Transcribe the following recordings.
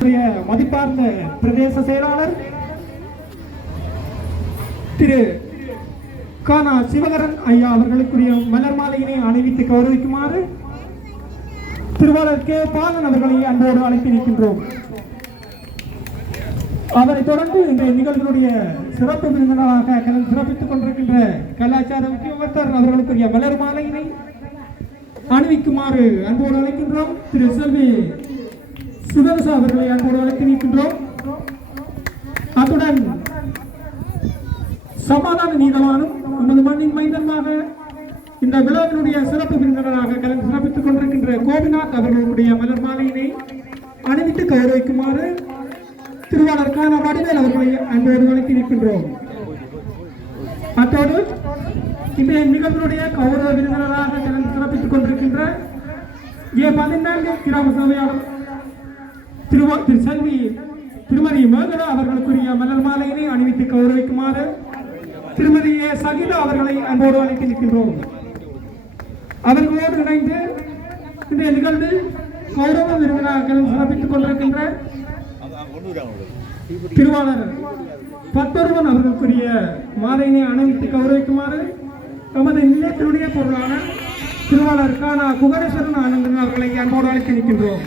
மதிப்பார்ந்த பிரதேச செயலாளர் திரு கானா சிவகரன் ஐயா அவர்களுக்குரிய மலர் மாலையினை அணிவித்து கௌரவிக்குமாறு திருவாளர் கே. பாலன் அவர்களை அன்போடு அழைத்து நிற்கின்றோம் தொடர்ந்து இந்த நிகழ்வுடைய சிறப்பு விருந்தினராக கலந்து சிறப்பித்துக் கொண்டிருக்கின்ற கலாச்சார முக்கியமத்தர் அவர்களுக்குரிய மலர் மாலையினை அணிவிக்குமாறு அன்போடு அழைக்கின்றோம். திரு செல்வி சுதர்சா அவர்களை அன்போடு அழைத்து நிற்கின்றோம். அத்துடன் சமாதான நீதவானும் நமது மண்ணின் மைந்தமாக இந்த விழாவினுடைய சிறப்பு விருந்தினராக கலந்து சிறப்பித்துக் கொண்டிருக்கின்ற கோபிநாத் அவர்களுடைய மலர் மாலையினை அணிவித்து கௌரவிக்குமாறு திருவாளருக்கான வடிவேல் அவர்களை அன்போடு அழைத்து நிற்கின்றோம். அத்தோடு இன்றைய நிகழ்வுடைய கௌரவ விருந்தினராக கலந்து சிறப்பித்துக் கொண்டிருக்கின்ற ஏ பதினான்கு கிராம சபையாளர் திருவா திரு செல்வி திருமதி மேகலா அவர்களுக்குரிய மலர் மாலையினை அணிவித்து கௌரவிக்குமாறு திருமதி ஏ. சகிதா அவர்களை அன்போடு அழைத்து நிற்கின்றோம். அவர்களோடு இணைந்து இந்த நிகழ்வு கௌரவ விருந்தினர்கள் சிறப்பித்துக் கொண்டிருக்கின்ற திருவாளர் பத்தொருவன் அவர்களுக்குரிய மாலையினை அணிவித்து கௌரவிக்குமாறு நமது நிலையத்தினுடைய பொருளான திருவாளர் கானா குகரேஸ்வரன் ஆனந்தன் அவர்களை அன்போடு அழைத்து நிற்கின்றோம்.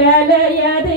கலையது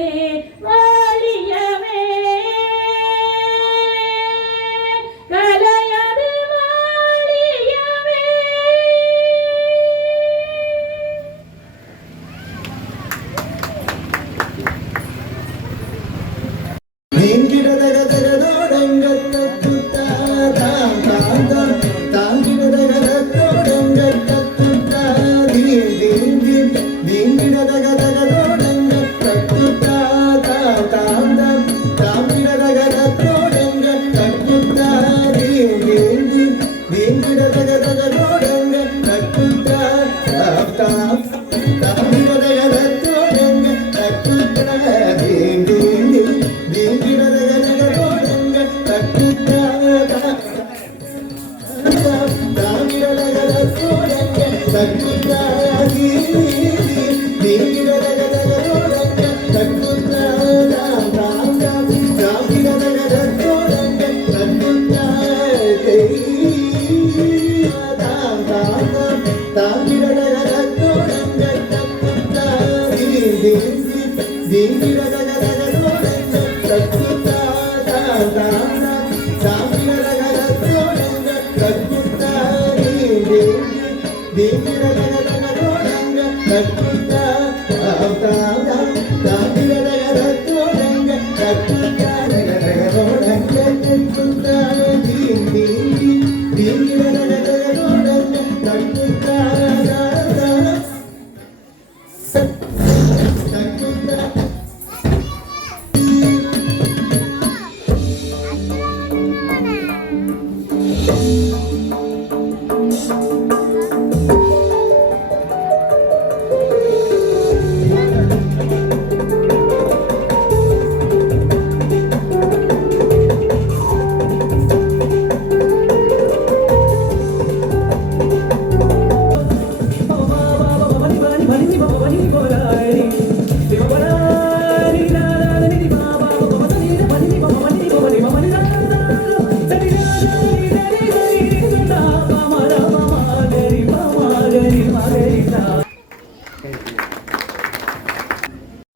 ಮಾತಾ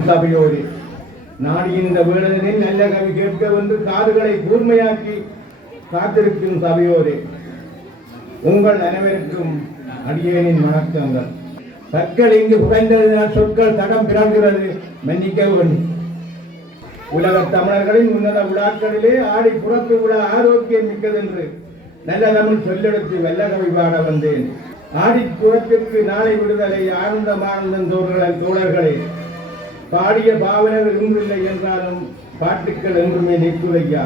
சபையோடு நான் இந்த வேடனில் நல்ல கவி கேட்க வந்து காதுகளை கூர்மையாக்கி காத்திருக்கும் சபையோடு உங்கள் அனைவருக்கும் அடியேனின் வணக்கங்கள். கற்கள் இங்கு புகைந்ததினால் சொற்கள் தடம் பிறழ்கிறது. மன்னிக்க வேண்டும் உலக தமிழர்களின் உன்னத விழாக்களிலே ஆடி புறப்பு விழா ஆரோக்கியம் மிக்கதென்று நல்ல தமிழ் சொல்லெடுத்து வெள்ளகவி பாட வந்தேன். ஆடி புறப்பிற்கு நாளை விடுதலை ஆனந்தமானந்தம் தோழர்கள் தோழர்களே. பாடிய பாவனைகள் இன்றில்லை என்றாலும் பாட்டுக்கள் என்றுமே நிற்குதையா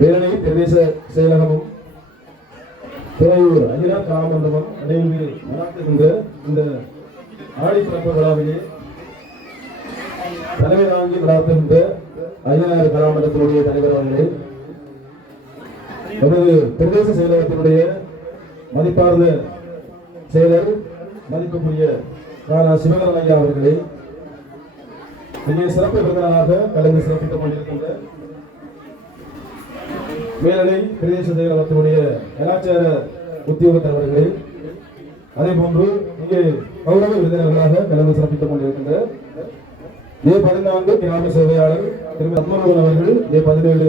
வேலனை பிரதேச செயலகமும் துறையூர் அகிலா காலமண்டபம் இணைந்து நடத்துகின்ற இந்த ஆடிப்பிறப்பு விழாவிலே தலைமை தாங்கி நடத்துகின்ற அகிலாறு கலாமண்டலத்தினுடைய தலைவர் அவர்களே நமது பிரதேச செயலகத்தினுடைய மதிப்பார்ந்த செயலர் மதிப்புக்குரிய ராணா சிவகரன் ஐயா அவர்களே இங்கே சிறப்பு விருந்தினராக கலந்து சிறப்பித்துக் கொண்டிருக்கின்ற மேலணை பிரதேச செயலகத்தினுடைய கலாச்சார உத்தியோகத்தர் அவர்களே அதே போன்று இங்கே கௌரவ விருதினர்களாக கலந்து சிறப்பித்துக் கொண்டிருக்கின்ற ஏ பதினான்கு கிராம சேவையாளர் திருமதி அத்மரோகன் அவர்கள் ஏ பதினேழு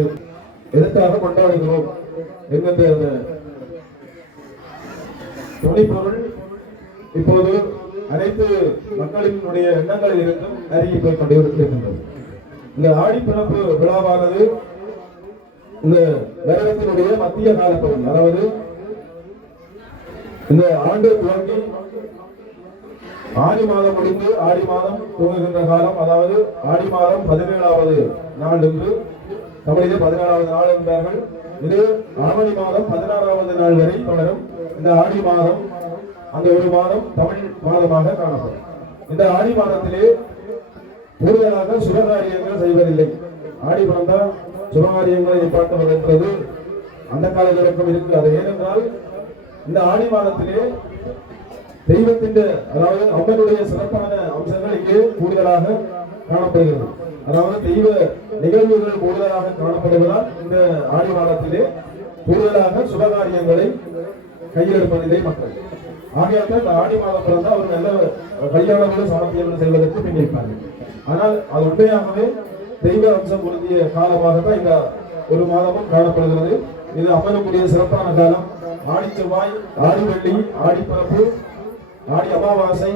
எதற்காக கொண்டாடுகிறோம் என்கின்ற அந்த துணைப்பொருள் இப்போது அனைத்து மக்களினுடைய எண்ணங்களில் இருந்தும் அருகி போய் கொண்டே இந்த ஆடிப்பிறப்பு விழாவானது இந்த நேரத்தினுடைய மத்திய கால பகுதி அதாவது இந்த ஆண்டு துவங்கி ஆடி மாதம் முடிந்து ஆடி மாதம் துவங்குகின்ற காலம் அதாவது ஆடி மாதம் பதினேழாவது நாள் என்று தமிழிலே பதினேழாவது நாள் என்பார்கள். இது ஆவணி மாதம் பதினாறாவது நாள் வரை தொடரும். இந்த ஆடி மாதம் அந்த ஒரு மாதம் தமிழ் மாதமாக காணப்படும். இந்த ஆடி மாதத்திலே கூடுதலாக சுபகாரியங்கள் செய்வதில்லை. ஆடி மாதம் சுபகாரியங்களை நிப்பாட்டுவது என்பது அந்த கால வரைக்கும் இருக்காது ஏனென்றால் இந்த ஆடி மாதத்திலே தெய்வத்தின் அதாவது அம்மனுடைய சிறப்பான அம்சங்கள் இங்கே கூடுதலாக காணப்படுகிறது. அதாவது தெய்வ நிகழ்வுகள் கூடுதலாக காணப்படுவதால் இந்த ஆடி மாதத்திலே கூடுதலாக சுபகாரியங்களை கையில் மக்கள். ஆகையால் இந்த ஆடி மாதம் பிறந்தால் அவர் நல்ல கல்யாணங்களோடு சாமர்த்தியம் செல்வதற்கு பின்னிருப்பார்கள். ஆனால் அது உண்மையாகவே தெய்வ அம்சம் பொருந்திய காலமாக தான் இந்த ஒரு மாதமும் காணப்படுகிறது. இது அமரக்கூடிய சிறப்பான காலம். ஆடி செவ்வாய் ஆடி வெள்ளி ஆடி பிறப்பு ஆடி அமாவாசை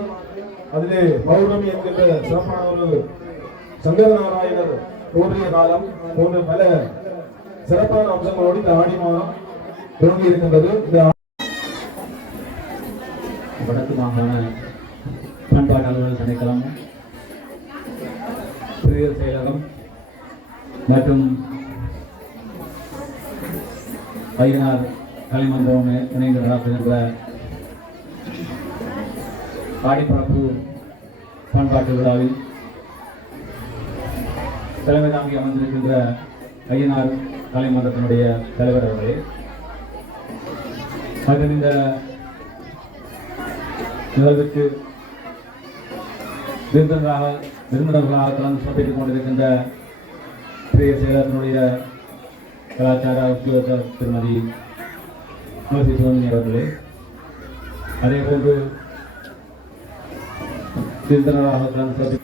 அதிலே பௌர்ணமி என்கின்ற சிறப்பான ஒரு சங்கர நாராயணர் தோன்றிய காலம் போன்ற பல சிறப்பான அம்சங்களோடு இந்த ஆடி மாதம் தொடங்கி இருக்கின்றது. இந்த வடக்கு மாகாண பண்பாட்டாளர்கள் அலுவலர் திணைக்களம் செயலகம் மற்றும் பையனார் கலைமன்றம் இணைந்து நடத்துகின்ற ஆடிப்பரப்பு பண்பாட்டு விழாவில் தலைமை தாங்கி அமர்ந்திருக்கின்ற ஐயனார் கலைமன்றத்தினுடைய தலைவர் அவர்களே. மற்றும் இந்த நிகழ்வுக்கு விருந்தினராக விருந்தினர்களாக கலந்து சிறப்பித்துக் கொண்டிருக்கின்ற பிரிய செயலத்தினுடைய கலாச்சார உத்தியோகத்தர் திருமதி மோசி சோதனி அவர்களே அதே போன்று சிந்தனராக கலந்து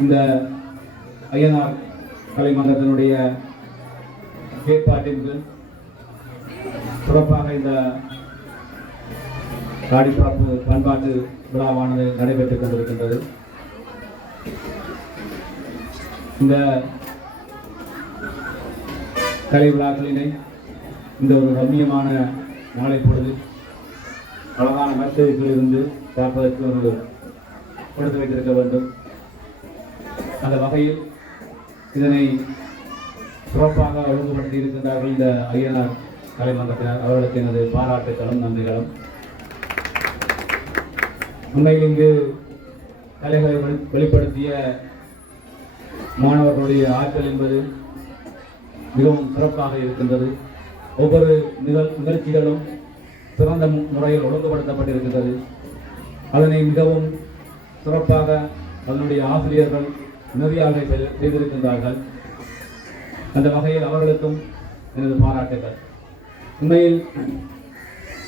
இந்த ஐயனார் கலைமன்றத்தினுடைய ஏற்பாட்டின் சிறப்பாக இந்த காடிப்பாப்பு பண்பாட்டு விழாவானது நடைபெற்றுக் கொண்டிருக்கின்றது. இந்த கலை விழாக்களினை இந்த ஒரு ரம்மியமான நாளை பொழுது அழகான மெசேஜ்களிலிருந்து பார்ப்பதற்கு ஒரு கொடுத்து வைத்திருக்க வேண்டும். அந்த வகையில் இதனை சிறப்பாக ஒழுங்குபடுத்தி இருக்கின்றார்கள் இந்த ஐயனார் கலைமன்றத்தினர் அவர்களுக்கு எனது பாராட்டுகளும் நன்றிகளும். உண்மையில் இங்கு கலைகளை வெளிப்படுத்திய மாணவர்களுடைய ஆற்றல் என்பது மிகவும் சிறப்பாக இருக்கின்றது. ஒவ்வொரு நிகழ் நிகழ்ச்சிகளும் சிறந்த முறையில் ஒழுங்குபடுத்தப்பட்டிருக்கின்றது. அதனை மிகவும் சிறப்பாக அதனுடைய ஆசிரியர்கள் நெறியாக செய்திருக்கின்றார்கள். அந்த வகையில் அவர்களுக்கும் எனது பாராட்டுகள். உண்மையில்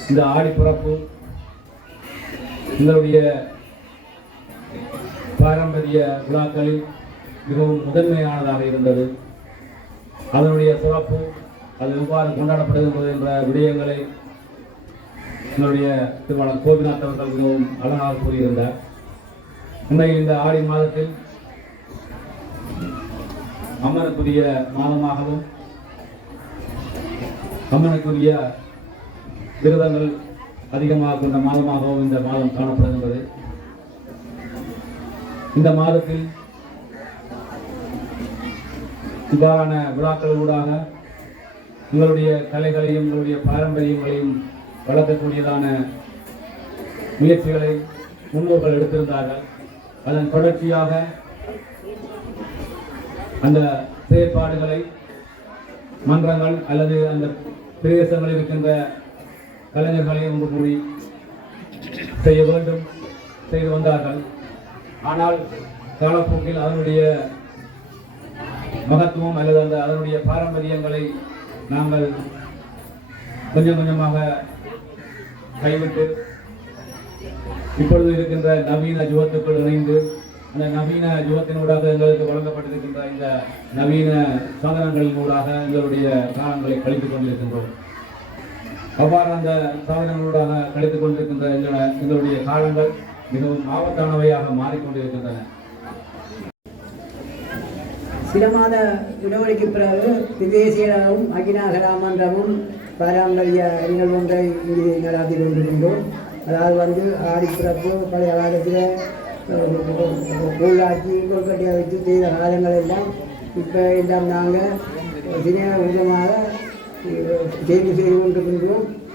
இந்த ஆடிப்பிறப்பு எங்களுடைய பாரம்பரிய விழாக்களில் மிகவும் முதன்மையானதாக இருந்தது. அதனுடைய சிறப்பு அது எவ்வாறு கொண்டாடப்படுகின்றது என்ற விடயங்களை என்னுடைய திருமணம் கோபிநாத் அவர்கள் மிகவும் அழகாக கூறியிருந்தார். உண்மையில் இந்த ஆடி மாதத்தில் அம்மனுக்குரிய மாதமாகவும் அம்மனுக்குரிய விரதங்கள் அதிகமாக கொண்ட மாதமாகவும் இந்த மாதம் காணப்படுகின்றது. இந்த மாதத்தில் இவ்வாறான விழாக்கள் ஊடாக உங்களுடைய கலைகளையும் உங்களுடைய பாரம்பரியங்களையும் வளர்க்கக்கூடியதான முயற்சிகளை முன்னோர்கள் எடுத்திருந்தார்கள். அதன் தொடர்ச்சியாக அந்த செயற்பாடுகளை மன்றங்கள் அல்லது அந்த பிரதேசங்களில் இருக்கின்ற கலைஞர்களை ஒன்று கூறி செய்ய வேண்டும் செய்து வந்தார்கள். ஆனால் காலப்போக்கில் அதனுடைய மகத்துவம் அல்லது அந்த அதனுடைய பாரம்பரியங்களை நாங்கள் கொஞ்சம் கொஞ்சமாக கைவிட்டு இப்பொழுது இருக்கின்ற நவீன யுகத்துக்குள் இணைந்து அந்த நவீன யுகத்தினூடாக எங்களுக்கு வழங்கப்பட்டிருக்கின்ற இந்த நவீன சாதனங்களினூடாக எங்களுடைய காலங்களை கழித்துக் கொண்டிருக்கின்றோம். அவ்வாறு அந்த சாதனங்களூடாக கழித்துக் கொண்டிருக்கின்ற எங்களுடைய காலங்கள் மிகவும் ஆபத்தானவையாக மாறிக்கொண்டிருக்கின்றன. சில மாத இடைவெளிக்கு பிறகு விதேசியராகவும் அகினாகராமன்றமும் பாரம்பரிய நிகழ்வு ஒன்றை இங்கே நடாத்தி கொண்டிருக்கின்றோம். அதாவது வந்து ஆடி பிறப்பு பழைய காலத்தில் உள்ளாக்கி கொல்கட்டையை வச்சு செய்த காலங்கள் எல்லாம் இப்போ எல்லாம் நாங்கள் சினிமா விதமாக செய்து செய்து கொண்டிருக்கின்றோம்.